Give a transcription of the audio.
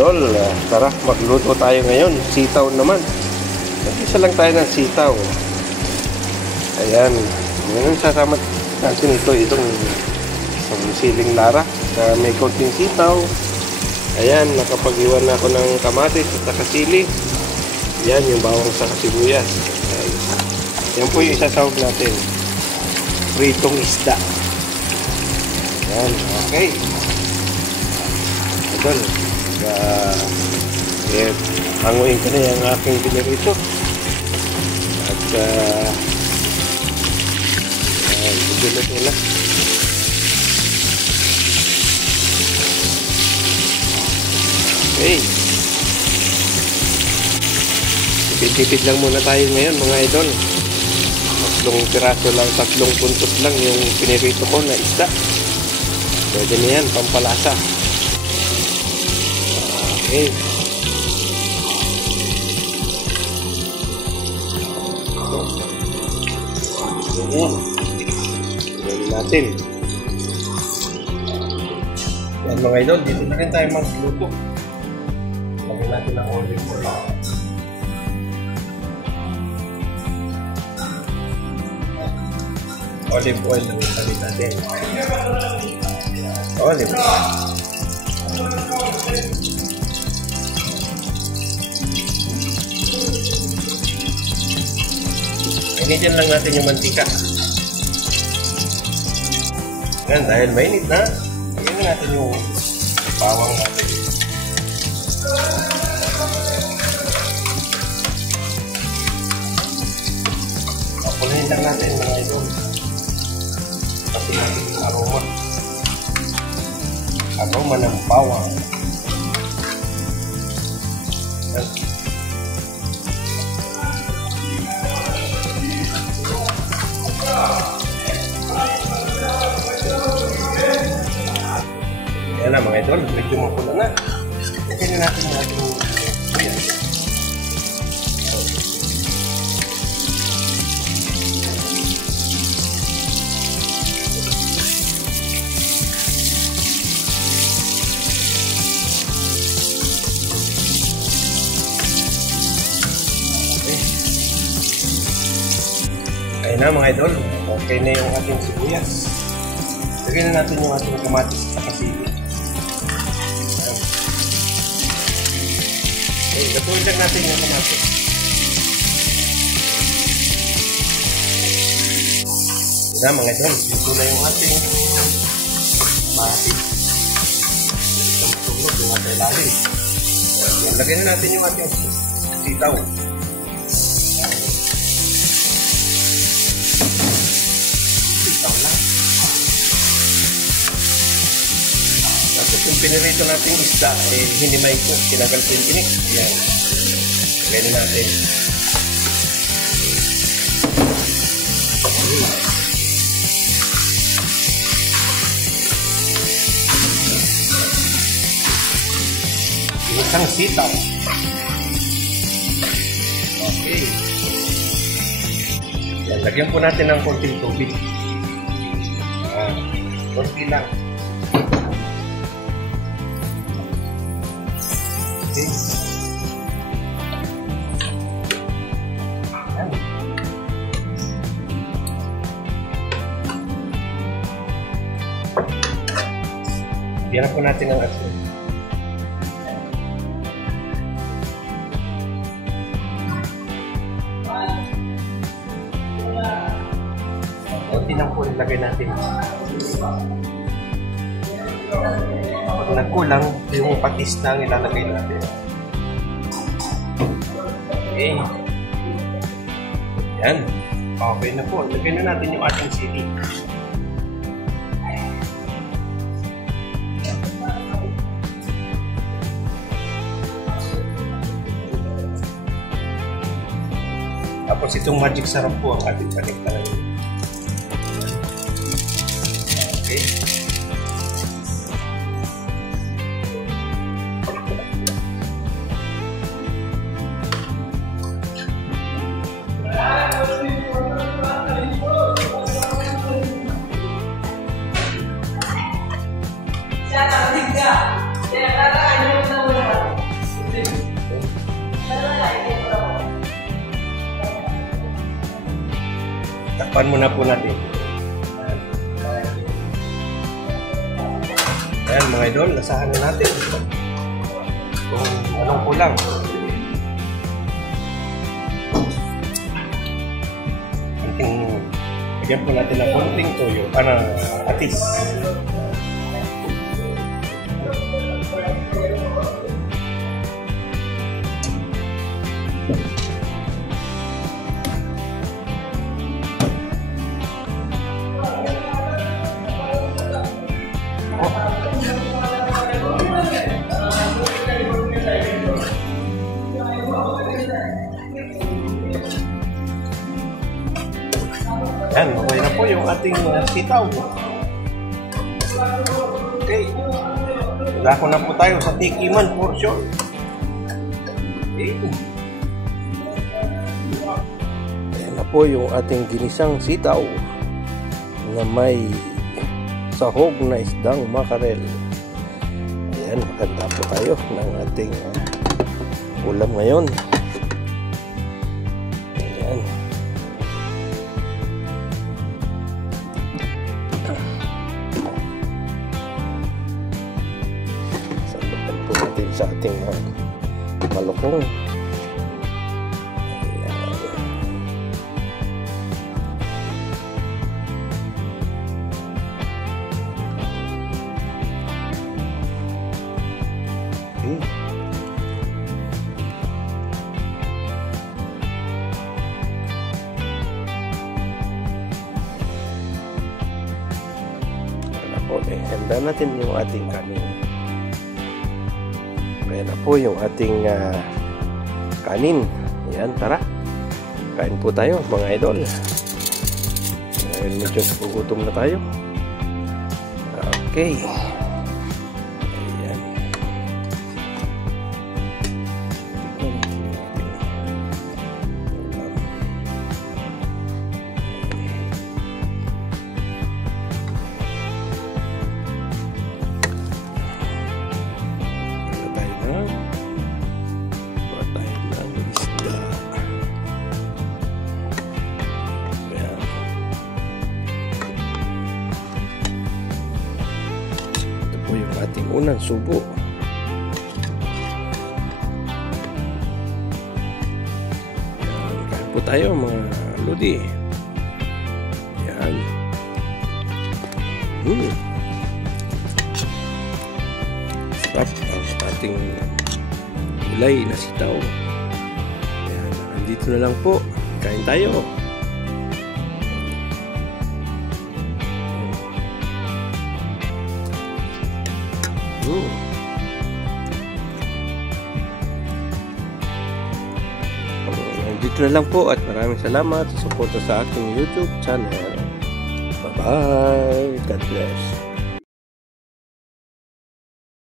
idol, tara magluto tayo ngayon. Sitaw naman. Mag-isa lang tayo ng sitaw. Ayan. Ngayon sasama natin itong siling lara na may konting sitaw. Ayan, nakapag-iwan na ako ng kamatis at saka sili. Ayan, yung bawang sa sibuyas. Yan po yung isasawag natin. Pritong isda. Ayan, okay. Idol, hanguin ko na yung aking pinirito. At gulo na. Okay. Tipid-tipid lang muna tayo ngayon mga idol. 3 piraso lang, 3 puntos lang yung pinirito ko na isda. Pwede na yan, pampalasa. Okay. Ayan. Gawin natin. Yan mga idol, dito na rin tayo magluto. Lagyan natin ang olive oil. Olive oil na sabi natin. Olive oil. Initin lang natin yung mantika. Yan, dahil mainit na, lagyan natin yung bawang natin. Papulihin lang natin mga idol. Pati natin yung aroma. Aroma ng bawang. Yan. Yan na mga idol, medyo mapulo na. Tingnan natin yung ating sibuyas. Ayun na mga idol, okay na yung ating sibuyas. Lagyan na natin yung ating kamatis at sili. Okay, gatuin lang natin yung kamatis. Yun na mga idol, ito na yung ating kamatis. Ito matulog yung ating lalim. Lagyan na natin yung ating sitaw. Sitaw lang. Tapos yung pinirito natin isda, hindi may kinagal ko yung tinik. Ayan. Gawin natin. Isang sitaw. Okay. Yan, lagyan po natin ng konting tubig. Konti lang. Okay. Ayan. Bigyan po natin ng asin. Konti lang po ilagay natin. Pag nagkulang, yung patis na ang ilalagay natin. Okay. Yan. Okay na po. Lagay na natin yung ating sili. Tapos itong magic sarap po ang ating paniktaran. Okay. Takpan muna po natin. Ayan mga idol, lasahan na natin kung anong kulang. Lagyan po natin ng konting toyo, atis. Yan, okay na po yung ating sitaw. Okay. Dako na po tayo sa tikiman portion. Okay. Yan na po yung ating ginisang sitaw na may sahog na isdang makarel. Ayan, maganda po tayo ng ating ulam ngayon. Ayan. Sabutan po natin sa ating malukong. Okay, handa natin yung ating kanin. Ayan na po yung ating kanin. Ayan, tara. Kain po tayo mga idol. Ayan, medyo gugutom na tayo. Okay. Yung ating unang subo. Kain po tayo mga lodi. Yan. Sarap ang ating gulay na sitaw. Yan. Andito na lang po. Kain tayo. Dito na lang po at maraming salamat sa suporta sa aking YouTube channel. Bye-bye. God bless.